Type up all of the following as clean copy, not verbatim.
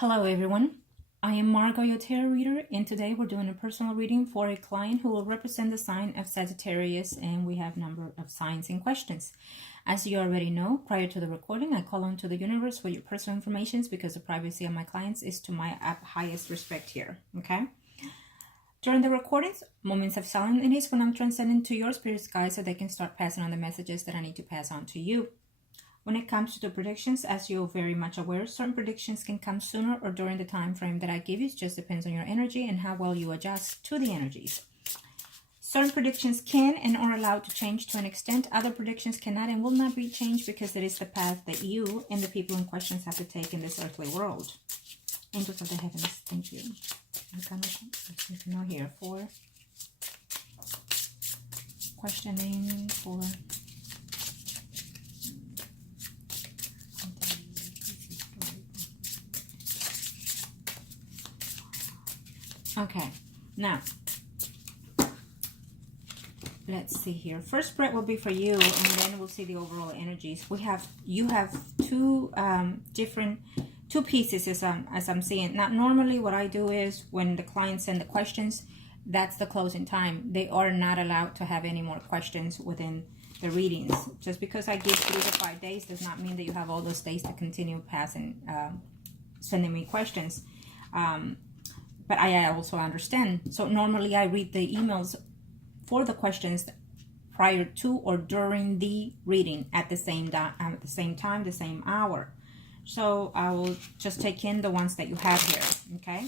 Hello everyone, I am Margourtarotreader, and today we're doing a personal reading for a client who will represent the sign of Sagittarius, and we have a number of signs and questions. As you already know, prior to the recording, I call on to the universe for your personal information because the privacy of my clients is to my highest respect here, okay? During the recordings, moments of silence, it is when I'm transcending to your spirit's guide so they can start passing on the messages that I need to pass on to you. When it comes to the predictions, as you're very much aware, certain predictions can come sooner or during the time frame that I give you. It just depends on your energy and how well you adjust to the energies. Certain predictions can and are allowed to change to an extent. Other predictions cannot and will not be changed because it is the path that you and the people in questions have to take in this earthly world. Angels of the heavens, thank you. I kind of need to know here for questioning for... Okay, now let's see here. First spread will be for you, and then we'll see the overall energies. You have two pieces as I'm seeing. Now, normally what I do is when the clients send the questions, that's the closing time. They are not allowed to have any more questions within the readings. Just because I give 3 to 5 days does not mean that you have all those days to continue passing, sending me questions. But I also understand. So normally I read the emails for the questions prior to or during the reading at the same time, the same hour. So I will just take in the ones that you have here, okay?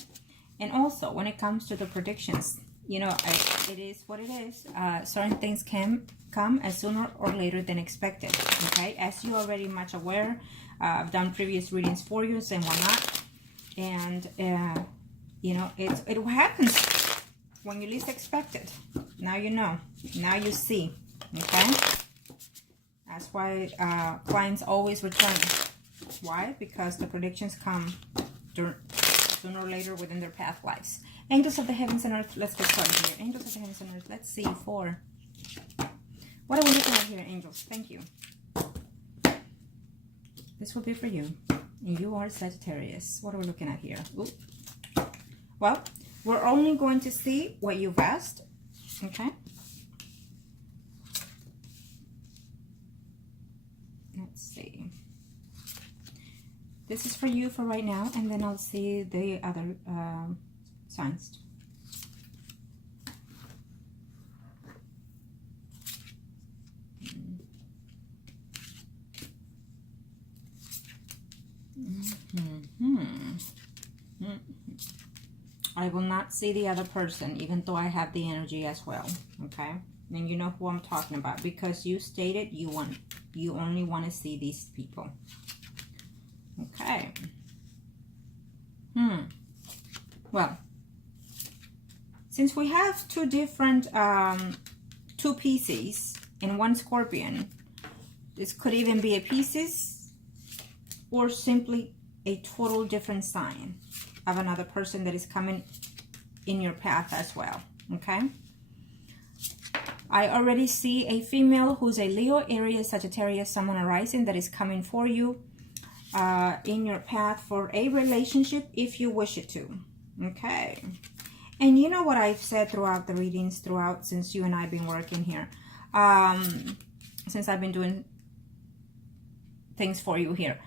And also when it comes to the predictions, you know, it is what it is. Certain things can come as sooner or later than expected, okay? As you're already much aware, I've done previous readings for you and whatnot. And you know, it happens when you least expect it. Now you know. Now you see. Okay? That's why clients always return. Why? Because the predictions come sooner or later within their path lives. Angels of the heavens and earth. Let's get started here. Angels of the heavens and earth. Let's see for... What are we looking at here, angels? Thank you. This will be for you. And you are Sagittarius. What are we looking at here? Ooh. Well, we're only going to see what you've asked, okay? Let's see. This is for you for right now, and then I'll see the other signs. I will not see the other person, even though I have the energy as well, okay? And you know who I'm talking about, because you stated you only want to see these people. Okay. Well, since we have two different, two Pisces and one Scorpion, this could even be a Pisces or simply a total different sign of another person that is coming in your path as well, okay? I already see a female who's a Leo, Aries, Sagittarius, Sun, Moon, Rising that is coming for you in your path for a relationship if you wish it to, okay? And you know what I've said throughout the readings, since you and I have been working here, since I've been doing things for you here.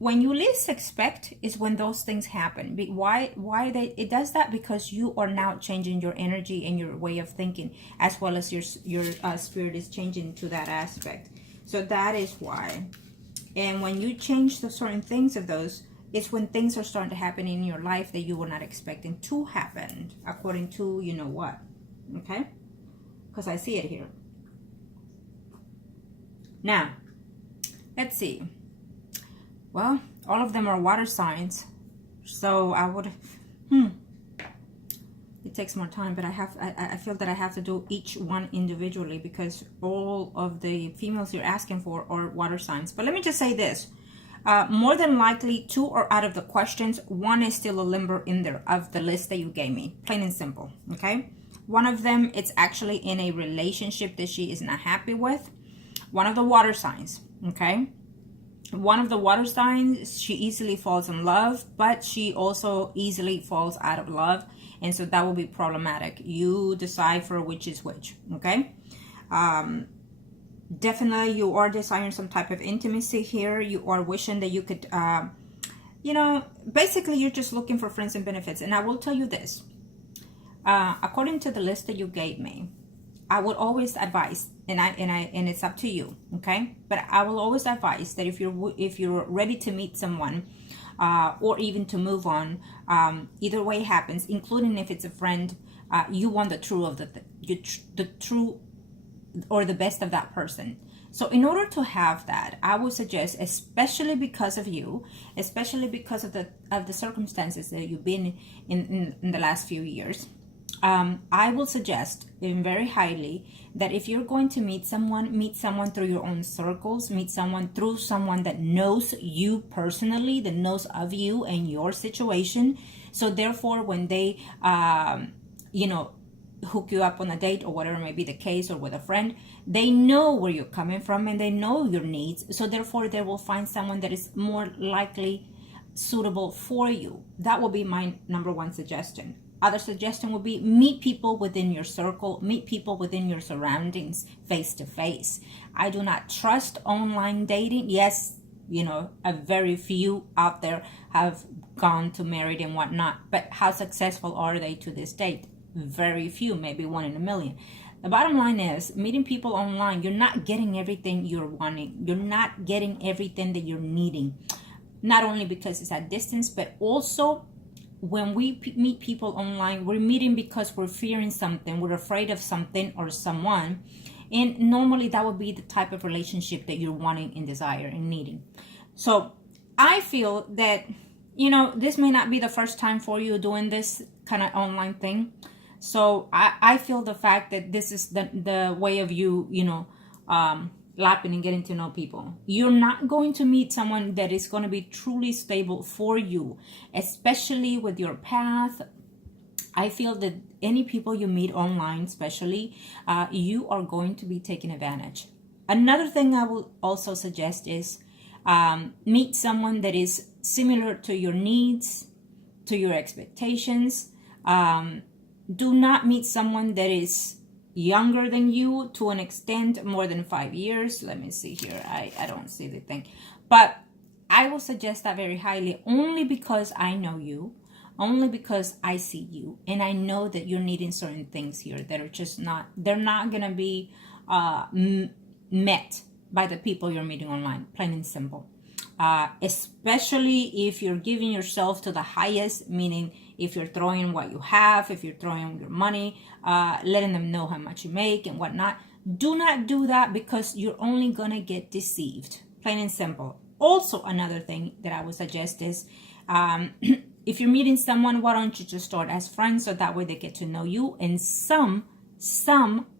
When you least expect is when those things happen. Why it does that? Because you are now changing your energy and your way of thinking, as well as your spirit is changing to that aspect. So that is why. And when you change the certain things of those, it's when things are starting to happen in your life that you were not expecting to happen, according to you know what. Okay? Because I see it here. Now, let's see. Well, all of them are water signs, so I would, it takes more time, but I feel that I have to do each one individually because all of the females you're asking for are water signs. But let me just say this, more than likely 2 are out of the questions. 1 is still a limber in there of the list that you gave me, plain and simple, okay? One of them, it's actually in a relationship that she is not happy with. One of the water signs, okay? one of the water signs, she easily falls in love, but she also easily falls out of love. And so that will be problematic. You decipher which is which, okay? Definitely you are desiring some type of intimacy here. You are wishing that you could, you know, basically you're just looking for friends and benefits. And I will tell you this, according to the list that you gave me, I would always advise, and it's up to you, okay? But I will always advise that if you're ready to meet someone, or even to move on, either way happens, including if it's a friend, you want the true of the true or the best of that person. So in order to have that, I would suggest, especially because of you, especially because of the circumstances that you've been in the last few years, I will suggest very highly that if you're going to meet someone through your own circles, meet someone through someone that knows you personally, that knows of you and your situation. So therefore, when they, you know, hook you up on a date or whatever may be the case, or with a friend, they know where you're coming from and they know your needs. So therefore, they will find someone that is more likely suitable for you. That will be my number one suggestion. Other suggestion would be meet people within your circle, meet people within your surroundings face to face. I do not trust online dating. Yes, you know, a very few out there have gone to married and whatnot, but how successful are they to this date? Very few, maybe 1 in a million. The bottom line is, meeting people online, you're not getting everything you're wanting. You're not getting everything that you're needing. Not only because it's at distance, but also when we meet people online, we're meeting because we're fearing something, we're afraid of something or someone. And normally that would be the type of relationship that you're wanting and desire and needing. So I feel that, you know, this may not be the first time for you doing this kind of online thing. So I feel the fact that this is the way of you, you know, lapping and getting to know people. You're not going to meet someone that is going to be truly stable for you, especially with your path. I feel that any people you meet online, especially, you are going to be taken advantage. Another thing I will also suggest is meet someone that is similar to your needs, to your expectations. Do not meet someone that is younger than you to an extent, more than 5 years. Let me see here. I don't see the thing. But I will suggest that very highly, only because I know you, only because I see you, and I know that you're needing certain things here that are just not, they're not going to be met by the people you're meeting online, plain and simple. Especially if you're giving yourself to the highest, meaning if you're throwing what you have, if you're throwing your money, letting them know how much you make and whatnot. Do not do that, because you're only going to get deceived, plain and simple. Also, another thing that I would suggest is, if you're meeting someone, why don't you just start as friends, so that way they get to know you and some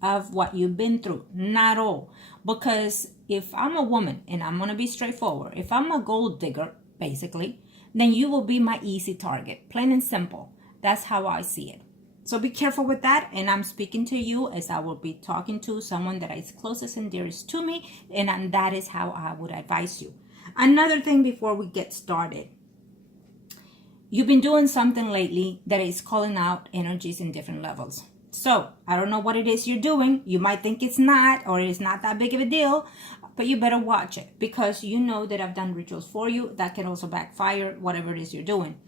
of what you've been through, not all. Because if I'm a woman, and I'm going to be straightforward, if I'm a gold digger, basically, then you will be my easy target, plain and simple. That's how I see it. So be careful with that. And I'm speaking to you as I will be talking to someone that is closest and dearest to me. And that is how I would advise you. Another thing before we get started. You've been doing something lately that is calling out energies in different levels. So I don't know what it is you're doing. You might think it's not, or it's not that big of a deal, but you better watch it, because you know that I've done rituals for you that can also backfire, whatever it is you're doing,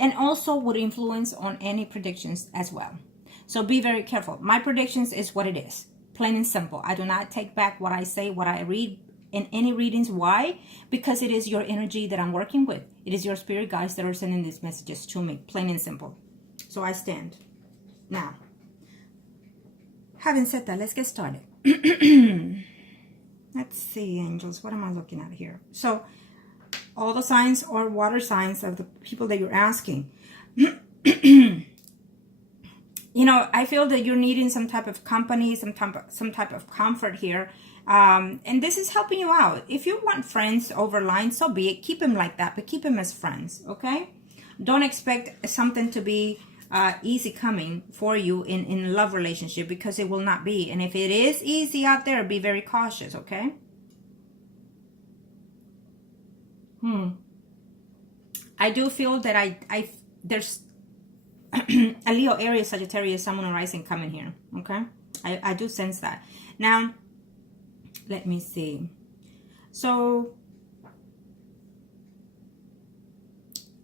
and also would influence on any predictions as well. So be very careful. My predictions is what it is, plain and simple. I do not take back what I say, what I read in any readings. Why? Because it is your energy that I'm working with. It is your spirit guides that are sending these messages to me, plain and simple. So I stand. Now, having said that, let's get started. Let's see, angels, what am I looking at here? So all the signs or water signs of the people that you're asking. You know, I feel that you're needing some type of company, some type of comfort here. And this is helping you out. If you want friends over line, so be it. Keep them like that, but keep them as friends, okay? Don't expect something to be easy coming for you in a love relationship, because it will not be. And if it is easy out there, be very cautious, okay? I do feel that there's a Leo, Aries, Sagittarius, Sun, Moon, and Rising coming here. Okay, I do sense that. Now, let me see. So,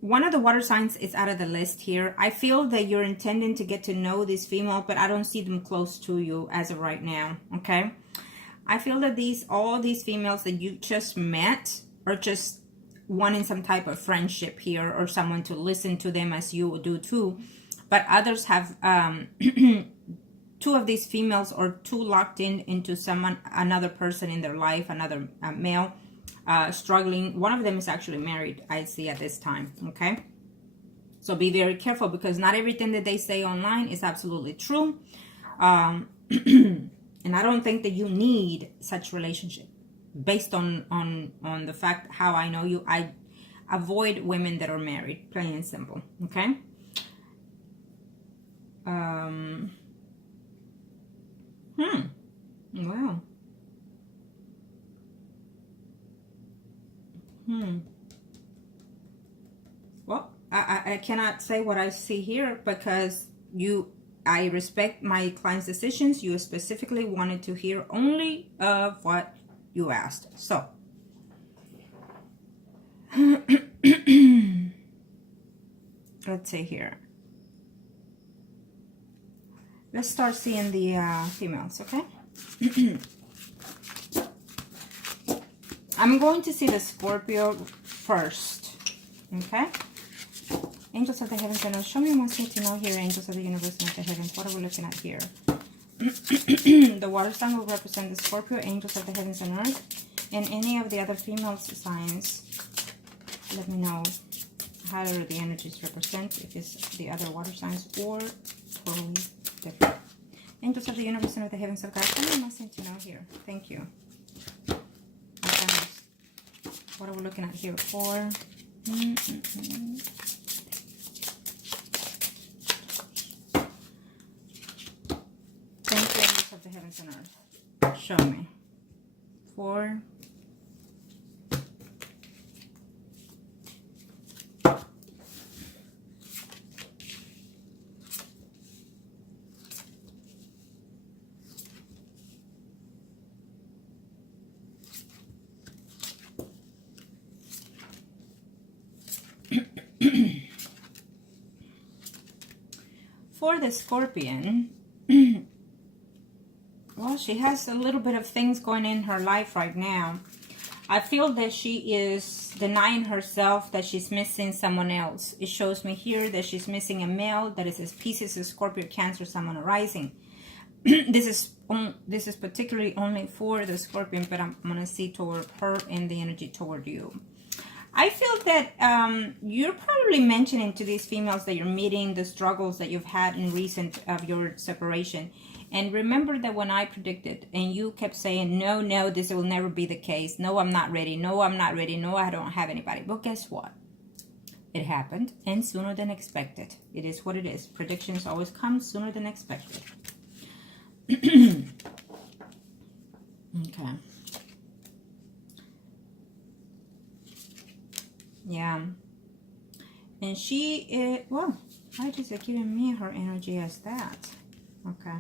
one of the water signs is out of the list here. I feel that you're intending to get to know this female, but I don't see them close to you as of right now. Okay, I feel that all these females that you just met are just wanting some type of friendship here, or someone to listen to them as you do too. But others have two of these females are too locked into another person in their life, another male, struggling. One of them is actually married, I see at this time. Okay, so be very careful, because not everything that they say online is absolutely true. And I don't think that you need such relationship. Based on the fact how I know you, I avoid women that are married, plain and simple. Okay. Wow. Well, I cannot say what I see here, because I respect my client's decisions. You specifically wanted to hear only of what you asked. So let's see here. Let's start seeing the females, okay? I'm going to see the Scorpio first, okay? Angels of the heavens and earth, show me what's need to know here. Angels of the universe and of the heavens, what are we looking at here? The water sign will represent the Scorpio, angels of the heavens and earth, and any of the other female signs. Let me know how the energies represent, if it's the other water signs or totally different. Angels of the universe and of the heavens of God, what am I saying to know here? Thank you. What are we looking at here for? The heavens and earth, show me. 4, for the Scorpion. Well, she has a little bit of things going in her life right now. I feel that she is denying herself that she's missing someone else. It shows me here that she's missing a male that is Pisces, Scorpio, Cancer, Sun, Moon, Rising. This is particularly only for the Scorpion, but I'm going to see toward her and the energy toward you. I feel that you're probably mentioning to these females that you're meeting the struggles that you've had in recent of your separation. And remember that when I predicted and you kept saying, no, this will never be the case. No, I'm not ready. No, I'm not ready. No, I don't have anybody. But guess what? It happened, and sooner than expected. It is what it is. Predictions always come sooner than expected. Okay. Yeah. And she is, well, why is it giving me her energy as that? Okay.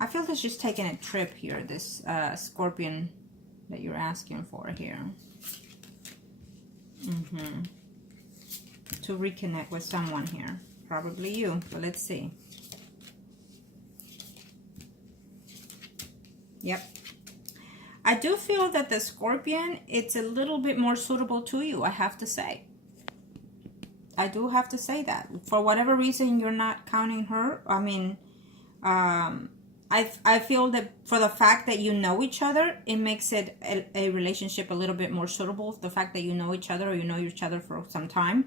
I feel that she's taking a trip here, this Scorpion that you're asking for here. To reconnect with someone here. Probably you, but let's see. Yep. I do feel that the Scorpion, it's a little bit more suitable to you, I have to say. I do have to say that. For whatever reason, you're not counting her. I mean, I feel that for the fact that you know each other, it makes it a relationship a little bit more suitable. The fact that you know each other, or you know each other for some time.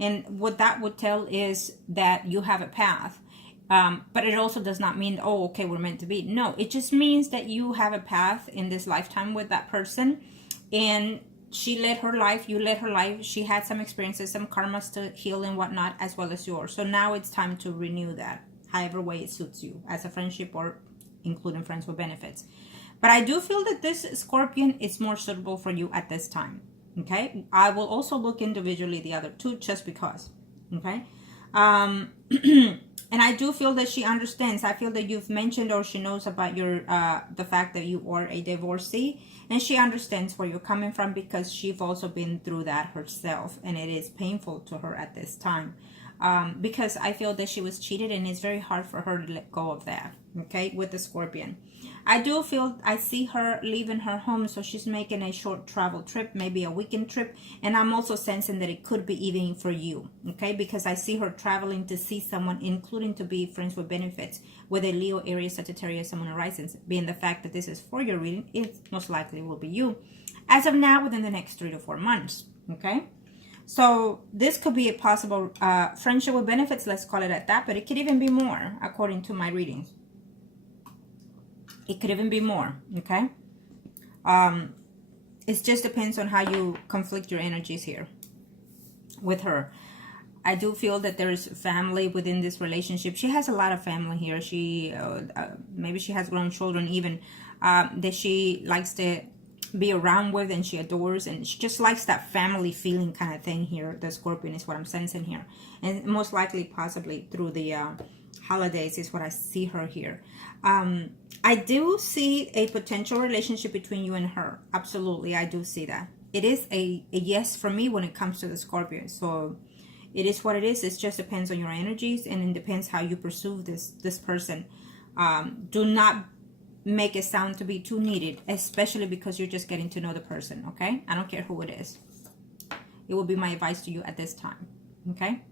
And what that would tell is that you have a path. But it also does not mean, oh, okay, we're meant to be. No, it just means that you have a path in this lifetime with that person. And she led her life, you led her life. She had some experiences, some karmas to heal and whatnot, as well as yours. So now it's time to renew that, however way it suits you, as a friendship or including friends with benefits. But I do feel that this Scorpion is more suitable for you at this time. Okay, I will also look individually the other two just because. Okay, and I do feel that she understands. I feel that you've mentioned, or she knows about your the fact that you are a divorcee, and she understands where you're coming from because she's also been through that herself, and it is painful to her at this time. Because I feel that she was cheated, and it's very hard for her to let go of that. Okay, with the Scorpion, I do feel, I see her leaving her home, so she's making a short travel trip, maybe a weekend trip, and I'm also sensing that it could be even for you, okay, because I see her traveling to see someone, including to be friends with benefits with a Leo, Aries, Sagittarius, Sun, Moon, Horizons. Being the fact that this is for your reading, it most likely will be you as of now within the next 3 to 4 months, okay. So this could be a possible friendship with benefits, let's call it at that, but it could even be more according to my readings. It could even be more, okay? It just depends on how you conflict your energies here with her. I do feel that there is family within this relationship. She has a lot of family here. She maybe she has grown children even that she likes to be around with and she adores, and she just likes that family feeling kind of thing here. The Scorpion is what I'm sensing here, and most likely possibly through the holidays is what I see her here. I do see a potential relationship between you and her. Absolutely, I do see that. It is a yes for me when it comes to the Scorpion. So it is what it is. It just depends on your energies, and it depends how you pursue this person. Do not make it sound to be too needed, especially because you're just getting to know the person, okay? I don't care who it is. It will be my advice to you at this time, okay?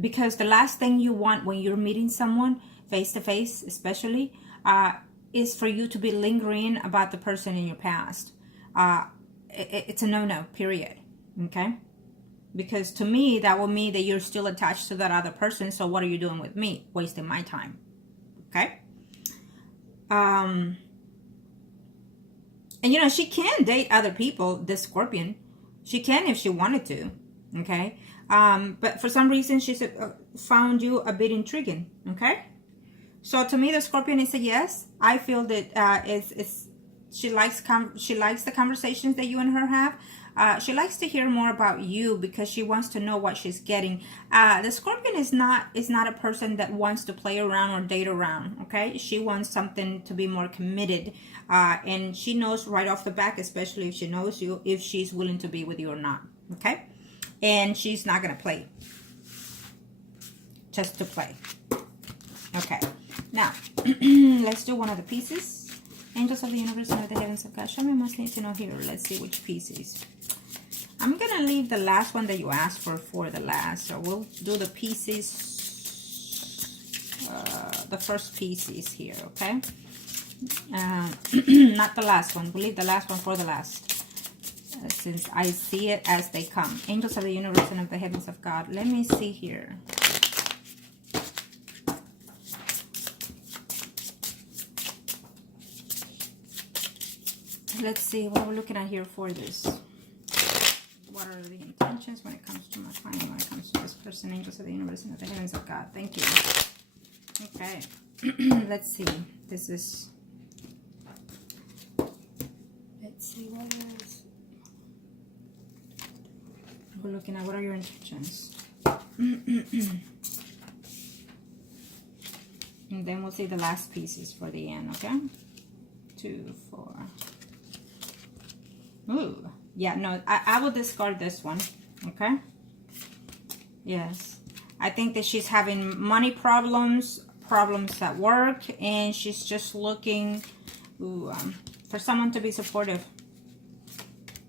Because the last thing you want when you're meeting someone face to face, especially, is for you to be lingering about the person in your past. It's a no-no, period. Okay? Because to me, that will mean that you're still attached to that other person. So what are you doing with me? Wasting my time. Okay? And you know, she can date other people, this Scorpion. She can if she wanted to. Okay? But for some reason, she's found you a bit intriguing. Okay? So to me, the Scorpion is a yes. I feel that she likes the conversations that you and her have. She likes to hear more about you because she wants to know what she's getting. The Scorpion is not a person that wants to play around or date around. Okay, she wants something to be more committed, and she knows right off the back, especially if she knows you, if she's willing to be with you or not. Okay, and she's not gonna play just to play. Okay, now let's do one of the pieces. Angels of the universe and of the heavens of God, show me what must need to know here. Let's see which pieces. I'm going to leave the last one that you asked for the last. So we'll do the pieces, the first pieces here, okay? Not the last one. We'll leave the last one for the last. Since I see it as they come. Angels of the universe and of the heavens of God. Let me see here. Let's see what we're looking at here for this. What are the intentions when it comes to my client, when it comes to this person? Angels of the universe and of the heavens of God. Thank you. Okay. Let's see. This is... Let's see what is... We're looking at what are your intentions. And then we'll see the last pieces for the end, okay? 2, 4... Ooh, yeah, no, I will discard this one, okay? Yes, I think that she's having money problems at work, and she's just looking for someone to be supportive.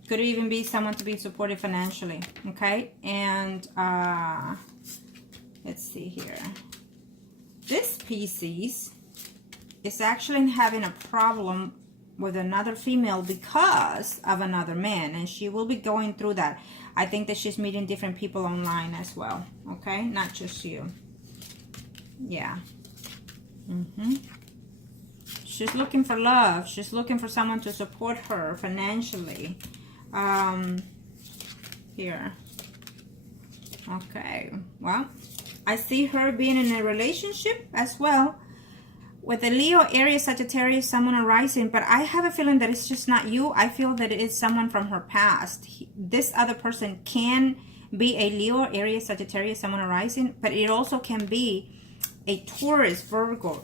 Could even be someone to be supportive financially, okay? And let's see here. This Pisces is actually having a problem with another female because of another man, and she will be going through that. I think that she's meeting different people online as well, okay? Not just you. Yeah. She's looking for love. She's looking for someone to support her financially. Here. Okay. Well, I see her being in a relationship as well. with the Leo, Aries, Sagittarius, someone arising, but I have a feeling that it's just not you. I feel that it is someone from her past. This other person can be a Leo, Aries, Sagittarius, someone arising, but it also can be a Taurus, Virgo,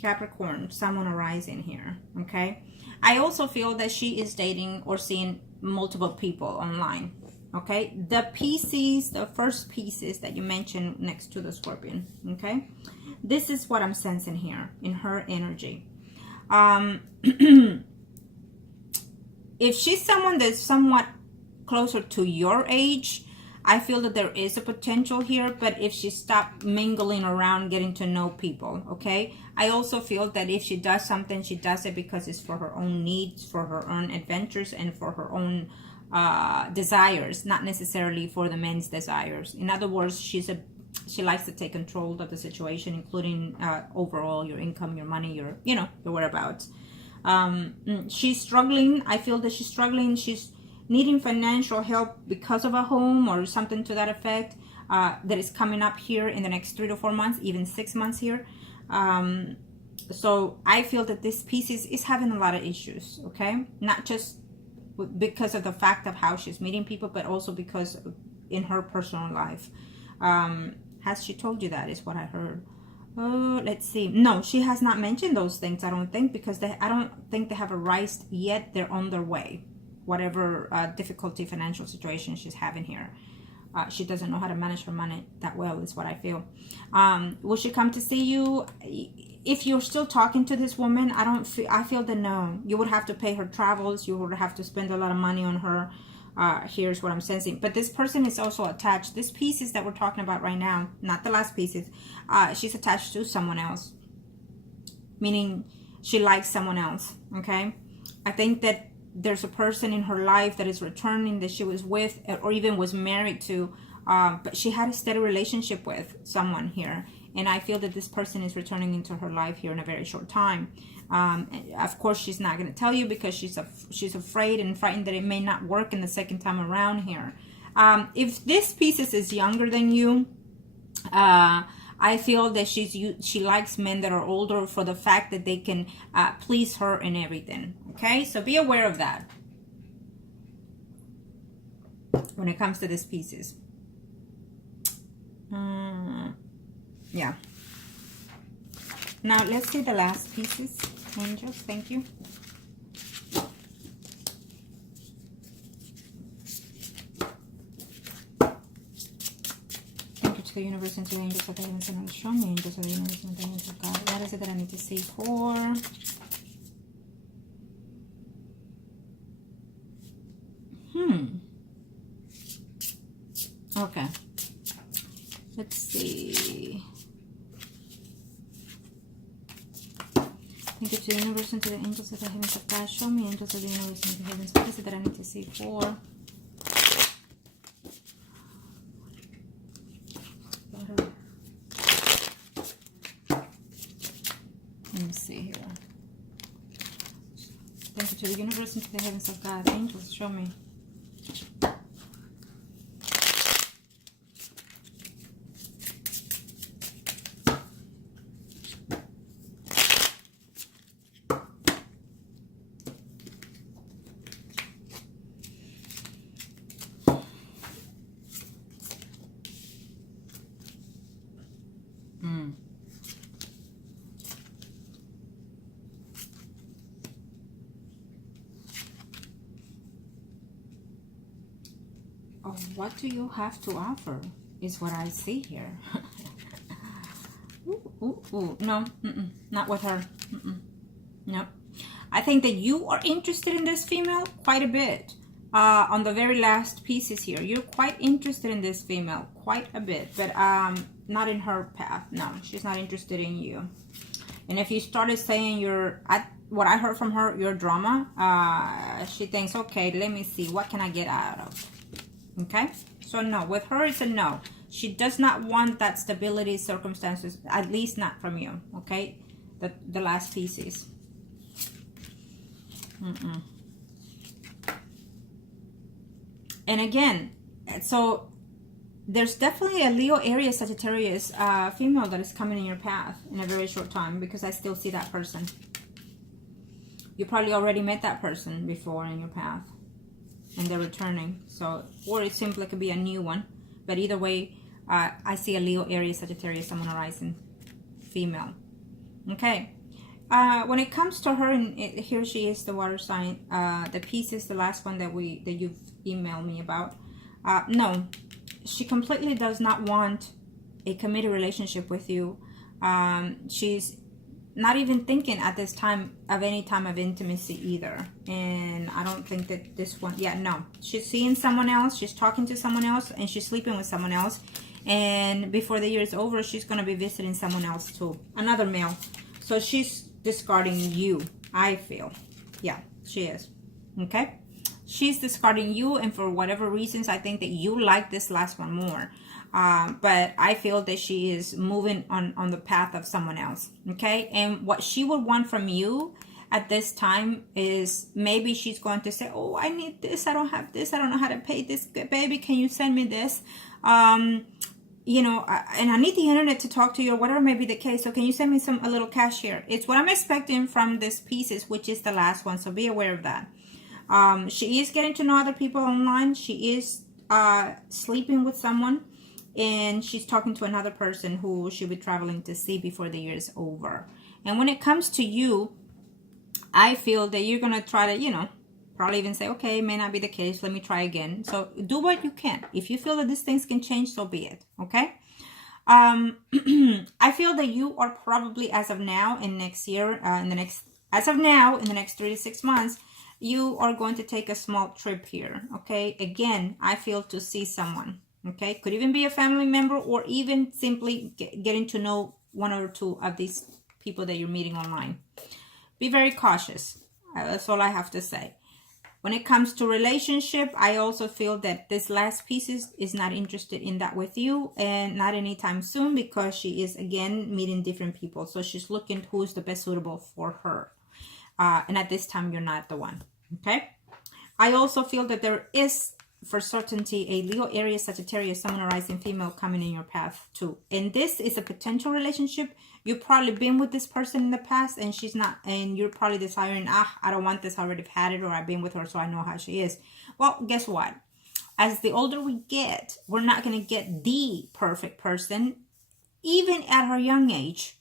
Capricorn, someone arising here, okay? I also feel that she is dating or seeing multiple people online, okay? The Pisces, the first Pisces that you mentioned next to the Scorpion, okay? This is what I'm sensing here in her energy. If she's someone that's somewhat closer to your age, I feel that there is a potential here, but if she stopped mingling around, getting to know people, okay? I also feel that if she does something, she does it because it's for her own needs, for her own adventures, and for her own desires, not necessarily for the men's desires. In other words, she likes to take control of the situation, including overall your income, your money, your whereabouts. She's struggling. I feel that she's struggling. She's needing financial help because of a home or something to that effect that is coming up here in the next 3 to 4 months, even 6 months here. So I feel that this piece is having a lot of issues, okay? Not just because of the fact of how she's meeting people, but also because in her personal life. Has she told you that is what I heard? Oh, let's see. No, she has not mentioned those things, I don't think, because I don't think they have arisen yet. They're on their way. Whatever difficulty, financial situation she's having here. She doesn't know how to manage her money that well, is what I feel. Will she come to see you? If you're still talking to this woman, I feel that no. You would have to pay her travels. You would have to spend a lot of money on her. Here's what I'm sensing. But this person is also attached. This pieces that we're talking about right now, not the last pieces, she's attached to someone else. Meaning she likes someone else, okay? I think that there's a person in her life that is returning that she was with or even was married to, but she had a steady relationship with someone here. And I feel that this person is returning into her life here in a very short time. Of course, she's not going to tell you because she's afraid and frightened that it may not work in the second time around here. If this Pisces is younger than you, I feel that she likes men that are older for the fact that they can please her in everything. Okay, so be aware of that when it comes to this Pisces. Yeah. Now let's see the last pieces. Angels, thank you. Thank you to the universe and to the angels of the heavens and earth. Show me, angels of the universe and the angels of God. What is it that I need to see for? Okay. Let's see. Thank you to the universe and to the angels of the heavens of God. Show me, angels of the universe and the heavens. What is it that I need to see for? Let me see here. Thank you to the universe and to the heavens of God. Angels, show me. Oh, what do you have to offer is what I see here. Ooh. No, not with her. No. I think that you are interested in this female quite a bit. On the very last pieces here, you're quite interested in this female quite a bit, but not in her path. No, she's not interested in you. And if you started saying what I heard from her, your drama, she thinks, okay, let me see, what can I get out of? Okay, so no, with her it's a no. She does not want that stability circumstances, at least not from you. Okay, the last pieces. And again, so there's definitely a Leo, Aries, Sagittarius female that is coming in your path in a very short time, because I still see that person. You probably already met that person before in your path, and they're returning. So, or it simply could be a new one. But either way, I see a Leo, Aries, Sagittarius, Sun, Moon, Rising female. Okay. When it comes to her, and here she is, the water sign. The piece is the last one that you've emailed me about. No, she completely does not want a committed relationship with you. She's not even thinking at this time of any time of intimacy either. And I don't think that this one, yeah, no. She's seeing someone else, she's talking to someone else, and she's sleeping with someone else. And before the year is over, she's going to be visiting someone else too, another male. So she's discarding you, I feel. Yeah, she is. Okay? She's discarding you, and for whatever reasons, I think that you like this last one more. But I feel that she is moving on the path of someone else. Okay? And what she would want from you at this time is, maybe she's going to say, oh, I need this, I don't have this, I don't know how to pay this, baby, can you send me this? You know, and I need the internet to talk to you, or whatever may be the case. So can you send me a little cash here? It's what I'm expecting from this pieces, which is the last one. So be aware of that. She is getting to know other people online. She is sleeping with someone, and she's talking to another person who she'll be traveling to see before the year is over. And when it comes to you, I feel that you're going to try to, you know, probably even say, okay, it may not be the case, let me try again. So do what you can. If you feel that these things can change, so be it. Okay. I feel that you are probably, as of now and next year, in the next 3 to 6 months, you are going to take a small trip here. Okay. Again, I feel to see someone. Okay. Could even be a family member, or even simply getting to know one or two of these people that you're meeting online. Be very cautious. That's all I have to say. When it comes to relationship, I also feel that this last piece is not interested in that with you, and not anytime soon, because she is, again, meeting different people. So she's looking who's the best suitable for her. And at this time, you're not the one. Okay? I also feel that there is, for certainty, a Leo, Aries, Sagittarius, Sun, Moon, Rising female coming in your path too. And this is a potential relationship. You've probably been with this person in the past, and she's not, and you're probably desiring, I don't want this, I already had it, or I've been with her, so I know how she is. Well, guess what? As the older we get, we're not going to get the perfect person, even at our young age.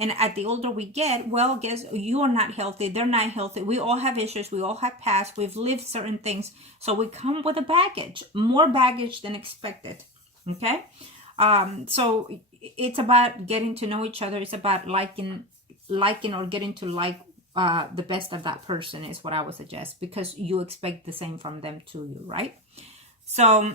And at the older we get, well, guess you are not healthy, they're not healthy. We all have issues, we all have past, we've lived certain things. So we come with a baggage, more baggage than expected. Okay? So it's about getting to know each other. It's about liking or getting to like the best of that person is what I would suggest, because you expect the same from them to you, right? So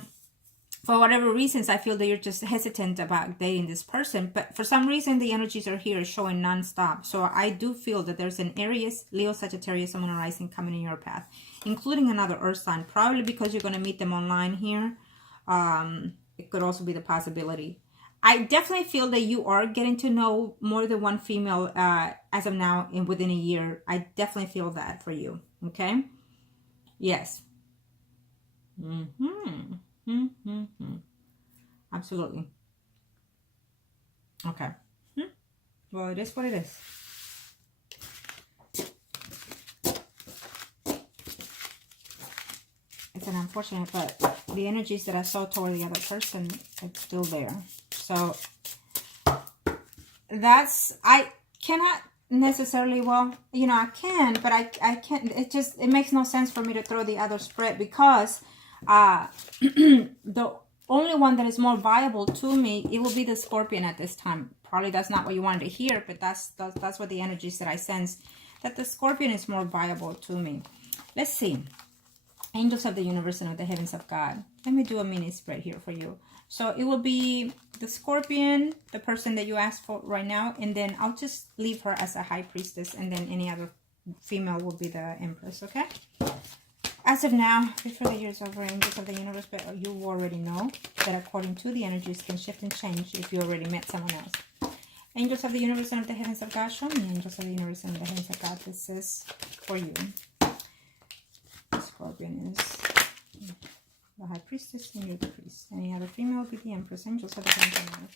for whatever reasons, I feel that you're just hesitant about dating this person, but for some reason the energies are here showing non-stop. So I do feel that there's an Aries, Leo, Sagittarius, Sun, Moon, Rising coming in your path, including another earth sign, probably because you're going to meet them online here. It could also be the possibility. I definitely feel that you are getting to know more than one female as of now and within a year. I definitely feel that for you. Okay? Yes. Absolutely. Okay. Well, it is what it is. It's an unfortunate, but the energies that I saw toward the other person, it's still there. So that's, I cannot necessarily, well, you know, I can, but I can't, it makes no sense for me to throw the other spread, because the only one that is more viable to me, it will be the Scorpion at this time. Probably that's not what you wanted to hear, but that's what the energies that I sense, that the Scorpion is more viable to me. Let's see. Angels of the universe and of the heavens of God. Let me do a mini spread here for you. So it will be the Scorpion, the person that you asked for right now, and then I'll just leave her as a High Priestess, and then any other female will be the Empress, okay? As of now, before the year is over, Angels of the universe, but you already know that according to the energies can shift and change if you already met someone else. Angels of the universe and of the heavens of God, show me Angels of the universe and of the heavens of God. This is for you. Scorpion is the High Priestess, and you're the Priest. And you have a female, be the Empress. Angels have a hand.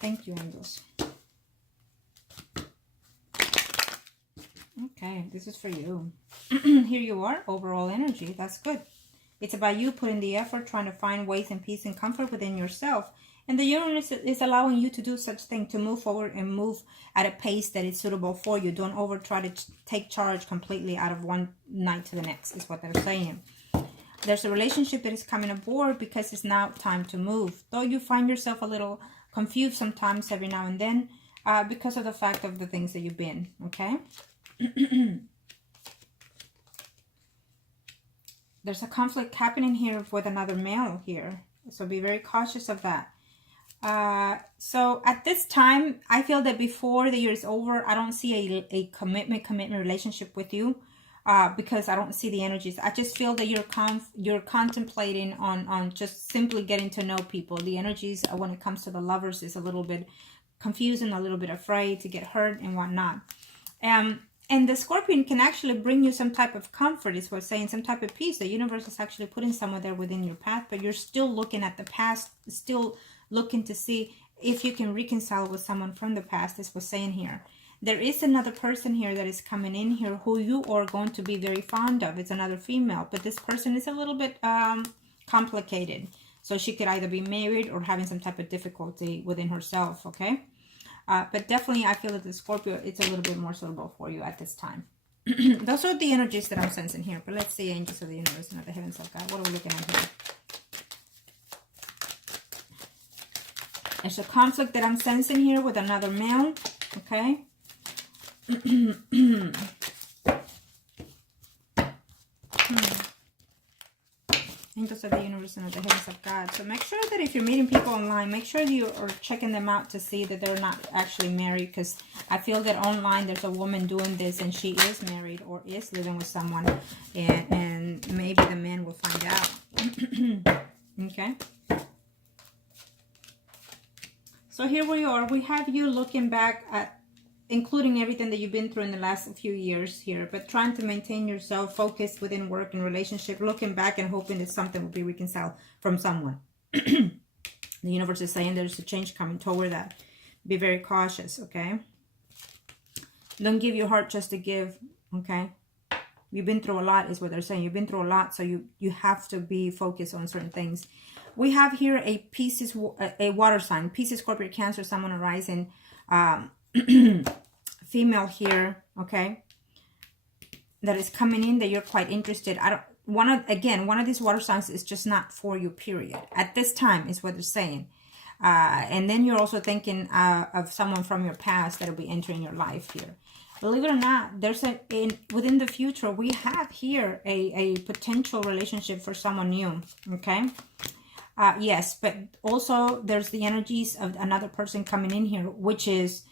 Thank you, angels. Okay, this is for you. Here you are, overall energy. That's good. It's about you putting the effort, trying to find ways and peace and comfort within yourself. And the universe is allowing you to do such thing, to move forward and move at a pace that is suitable for you. Don't try to take charge completely out of one night to the next, is what they're saying. There's a relationship that is coming aboard because it's now time to move. Though you find yourself a little confused sometimes every now and then because of the fact of the things that you've been, okay? There's a conflict happening here with another male here. So be very cautious of that. So at this time, I feel that before the year is over, I don't see a commitment relationship with you because I don't see the energies. I just feel that you're contemplating on just simply getting to know people. The energies when it comes to the lovers is a little bit confusing, a little bit afraid to get hurt and whatnot. And the Scorpion can actually bring you some type of comfort, is what saying, some type of peace. The universe is actually putting someone there within your path, but you're still looking at the past, still looking to see if you can reconcile with someone from the past, is what's saying here. There is another person here that is coming in here who you are going to be very fond of. It's another female, but this person is a little bit complicated. So she could either be married or having some type of difficulty within herself, okay? But definitely, I feel that the Scorpio, it's a little bit more suitable for you at this time. Those are the energies that I'm sensing here. But let's see, angels of the universe and of the heavens of God. What are we looking at here? There's a conflict that I'm sensing here with another male. Okay. Angels of the universe and of the heavens of God. So make sure that if you're meeting people online, make sure you are checking them out to see that they're not actually married, because I feel that online there's a woman doing this and she is married or is living with someone, and maybe the man will find out. Okay. So here we are. We have you looking back at including everything that you've been through in the last few years here, but trying to maintain yourself focused within work and relationship, looking back and hoping that something will be reconciled from someone. The universe is saying there's a change coming toward that. Be very cautious, okay? Don't give your heart just to give, okay? You've been through a lot, is what they're saying. You've been through a lot, so you have to be focused on certain things. We have here a Pisces, a water sign, Pisces, Scorpio, Cancer, someone arising, female here, okay, that is coming in, that you're quite interested. One of these water signs is just not for you, period, at this time, is what they're saying. And then you're also thinking of someone from your past that will be entering your life here. Believe it or not, there's within the future, we have here a potential relationship for someone new, okay? Yes, but also there's the energies of another person coming in here, which is